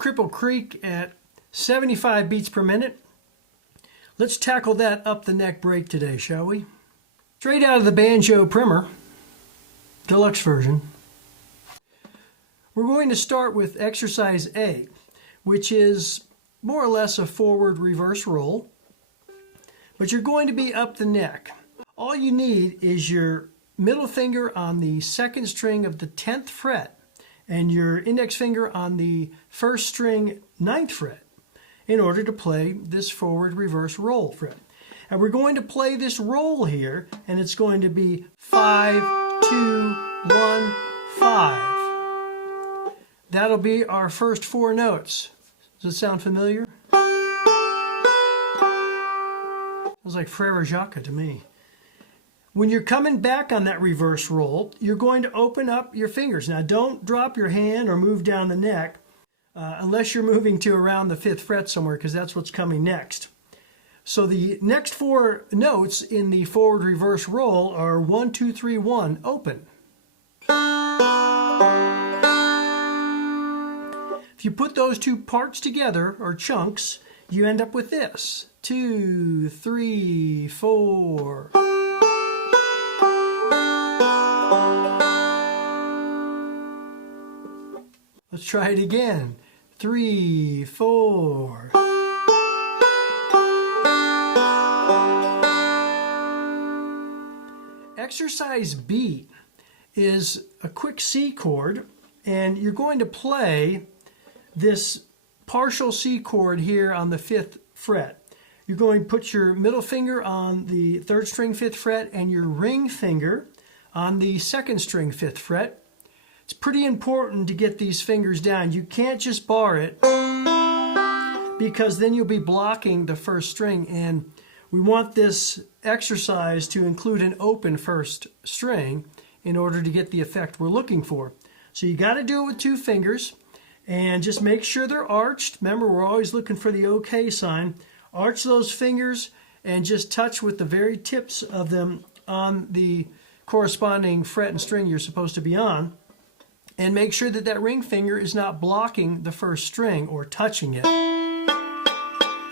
Cripple Creek at 75 beats per minute. Let's tackle that up the neck break today, shall we? Straight out of the Banjo primer, Deluxe version. We're going to start with exercise A, which is more or less a forward reverse roll, but you're going to be up the neck. All you need is your middle finger on the second string of the 10th fret and your index finger on the first string 9th fret in order to play this forward reverse roll fret. And we're going to play this roll here, and it's going to be 5, 2, 1, 5. That'll be our first 4 notes. Does it sound familiar? Sounds like Frere Jacques to me. When you're coming back on that reverse roll, you're going to open up your fingers. Now don't drop your hand or move down the neck unless you're moving to around the 5th fret somewhere, because that's what's coming next. So the next 4 notes in the forward reverse roll are 1, 2, 3, 1, open. If you put those 2 parts together, or chunks, you end up with this. 2, 3, 4. Let's try it again. 3, 4. Exercise B is a quick C chord, and you're going to play this partial C chord here on the 5th fret. You're going to put your middle finger on the 3rd string 5th fret and your ring finger on the 2nd string 5th fret. It's pretty important to get these fingers down. You can't just bar it, because then you'll be blocking the 1st string, and we want this exercise to include an open 1st string in order to get the effect we're looking for. So you got to do it with 2 fingers, and just make sure they're arched. Remember, we're always looking for the OK sign. Arch those fingers and just touch with the very tips of them on the corresponding fret and string you're supposed to be on. And make sure that that ring finger is not blocking the 1st string or touching it,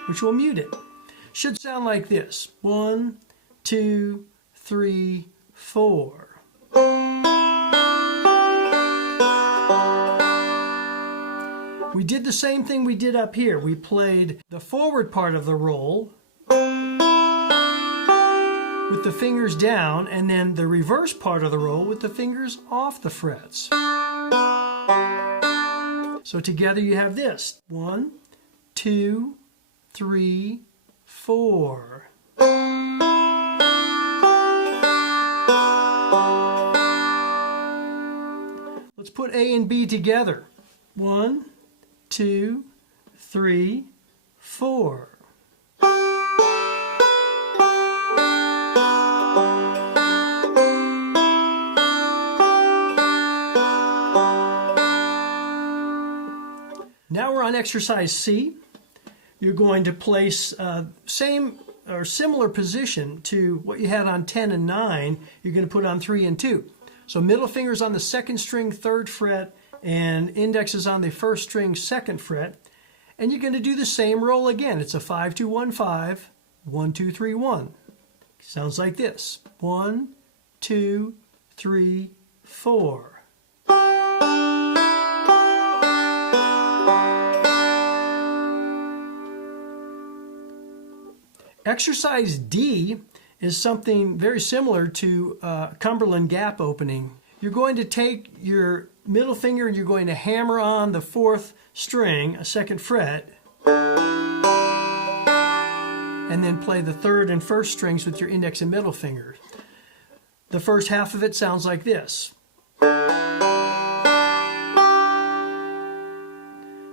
which will mute it. Should sound like this. 1, 2, 3, 4. We did the same thing we did up here. We played the forward part of the roll with the fingers down, and then the reverse part of the roll with the fingers off the frets. So together you have this. 1, 2, 3, 4. Let's put A and B together. 1, 2, 3, 4. Now we're on exercise C. You're going to place same or similar position to what you had on 10 and 9. You're going to put on 3 and 2. So middle fingers on the 2nd string 3rd fret and index is on the 1st string 2nd fret. And you're going to do the same roll again. It's a 5, 2, 1, 5, 1, 2, 3, 1. Sounds like this. 1, 2, 3, 4. Exercise D is something very similar to Cumberland Gap opening. You're going to take your middle finger and you're going to hammer on the 4th string, a 2nd fret, and then play the 3rd and 1st strings with your index and middle finger. The first half of it sounds like this.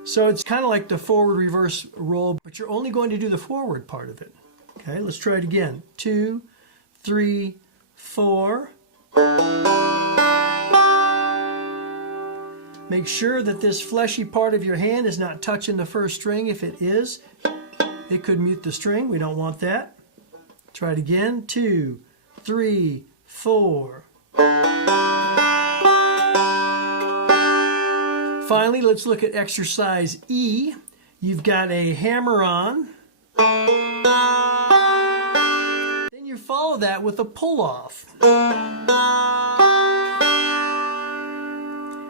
So it's kind of like the forward reverse roll, but you're only going to do the forward part of it. Okay, let's try it again. 2, 3, 4. Make sure that this fleshy part of your hand is not touching the 1st string. If it is, it could mute the string. We don't want that. Try it again. 2, 3, 4. Finally, let's look at exercise E. You've got a hammer-on. Then you follow that with a pull-off.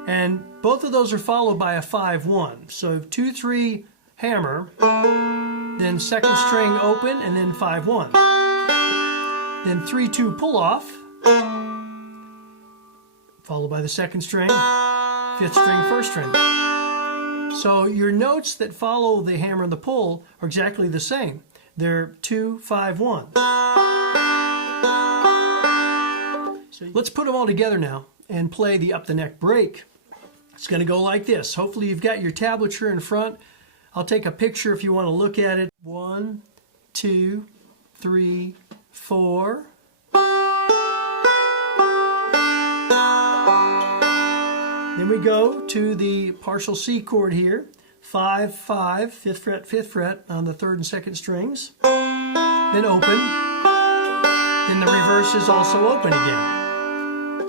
And both of those are followed by a 5-1. So 2-3 hammer, then second string open, and then 5-1. Then 3-2 pull-off, followed by the second string, fifth string, first string. So your notes that follow the hammer and the pull are exactly the same. They're 2-5-1. So let's put them all together now and play the up the neck break. It's going to go like this. Hopefully you've got your tablature in front. I'll take a picture if you want to look at it. 1, 2, 3, 4. Then we go to the partial C chord here. 5, 5, 5th fret, 5th fret on the 3rd and 2nd strings. Then open. Then the reverse is also open again.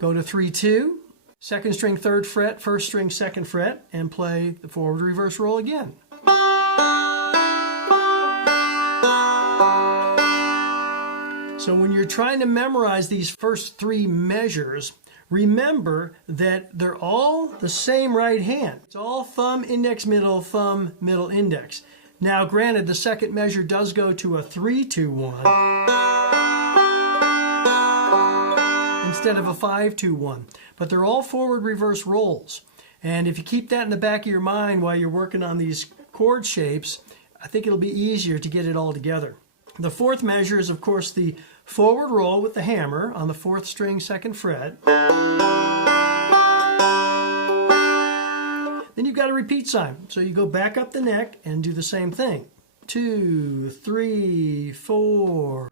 Go to 3, 2. 2nd string, 3rd fret, 1st string, 2nd fret, and play the forward reverse roll again. So when you're trying to memorize these first 3 measures, remember that they're all the same right hand. It's all thumb, index, thumb, middle, index. Now granted, the second measure does go to a 3-2-1 instead of a 5-2-1, but they're all forward reverse rolls. And if you keep that in the back of your mind while you're working on these chord shapes, I think it'll be easier to get it all together. The 4th measure is, of course, the forward roll with the hammer on the 4th string, 2nd fret. Then you've got a repeat sign. So you go back up the neck and do the same thing. 2, 3, 4.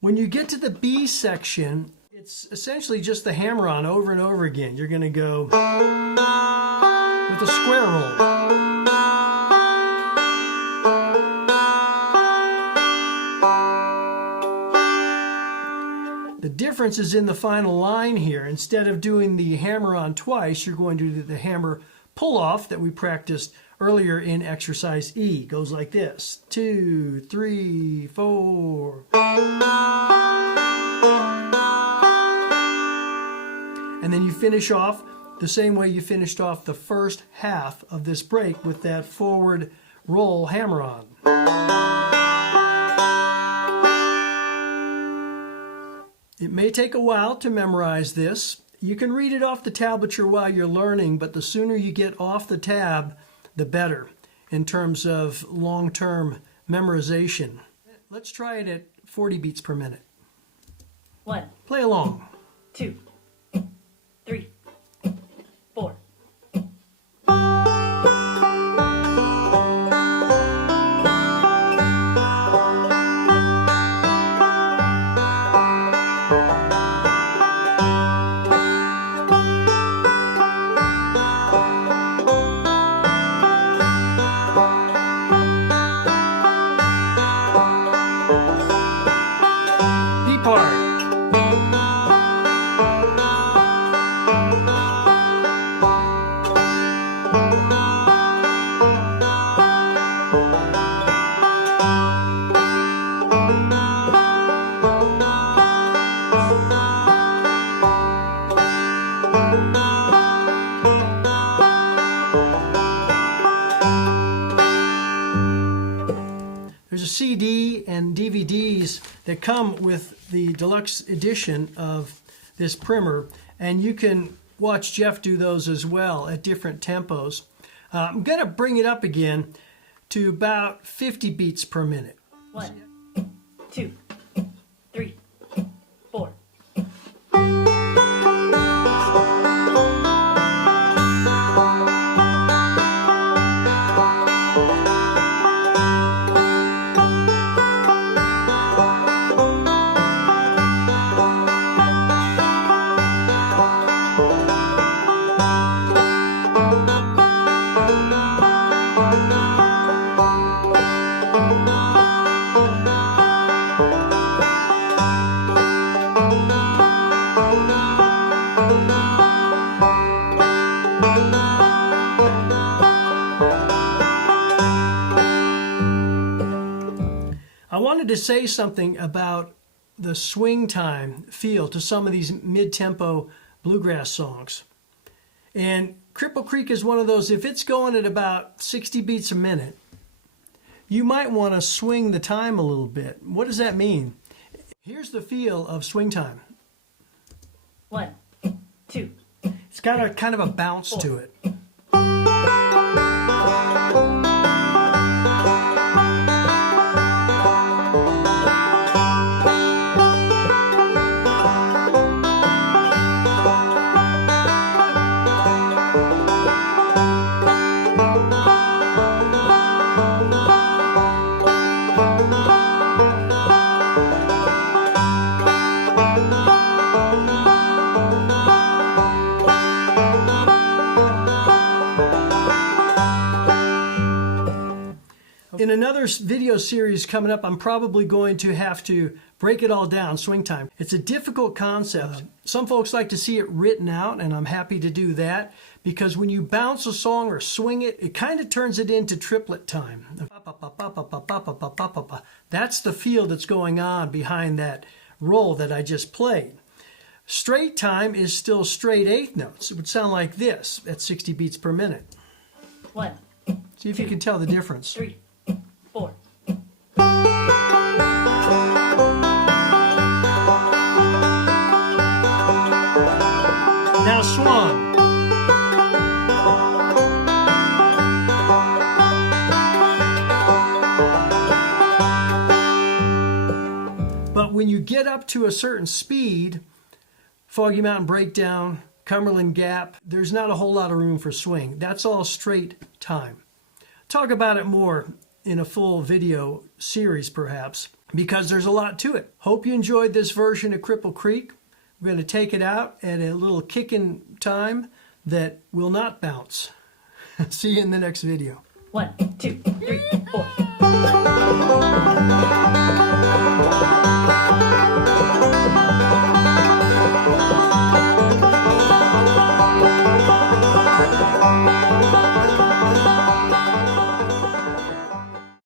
When you get to the B section, it's essentially just the hammer-on over and over again. You're going to go with a square roll. The difference is in the final line here. Instead of doing the hammer-on twice, you're going to do the hammer pull-off that we practiced earlier in exercise E. It goes like this. 2, 3, 4. And then you finish off the same way you finished off the first half of this break with that forward roll hammer-on. It may take a while to memorize this. You can read it off the tablature while you're learning, but the sooner you get off the tab, the better in terms of long-term memorization. Let's try it at 40 beats per minute. 1. Play along. 2, 3, 4. B part. There's a CD and DVDs that come with the deluxe edition of this primer, and you can watch Geoff do those as well at different tempos. I'm going to bring it up again to about 50 beats per minute. 1, 2, 3, 4. I wanted to say something about the swing time feel to some of these mid-tempo bluegrass songs. And Cripple Creek is one of those, if it's going at about 60 beats a minute, you might want to swing the time a little bit. What does that mean? Here's the feel of swing time. 1, 2. It's got a kind of a bounce to it. In another video series coming up, I'm probably going to have to break it all down, swing time. It's a difficult concept. Some folks like to see it written out, and I'm happy to do that, because when you bounce a song or swing it, it kind of turns it into triplet time. That's the feel that's going on behind that roll that I just played. Straight time is still straight eighth notes. It would sound like this at 60 beats per minute. 1. See if you can tell the difference. 3, 4. Now swan. But when you get up to a certain speed, Foggy Mountain Breakdown, Cumberland Gap, there's not a whole lot of room for swing. That's all straight time. Talk about it more in a full video series perhaps, because there's a lot to it. Hope you enjoyed this version of Cripple Creek. We're going to take it out at a little kicking time that will not bounce. See you in the next video. 1, 2, 3, 4.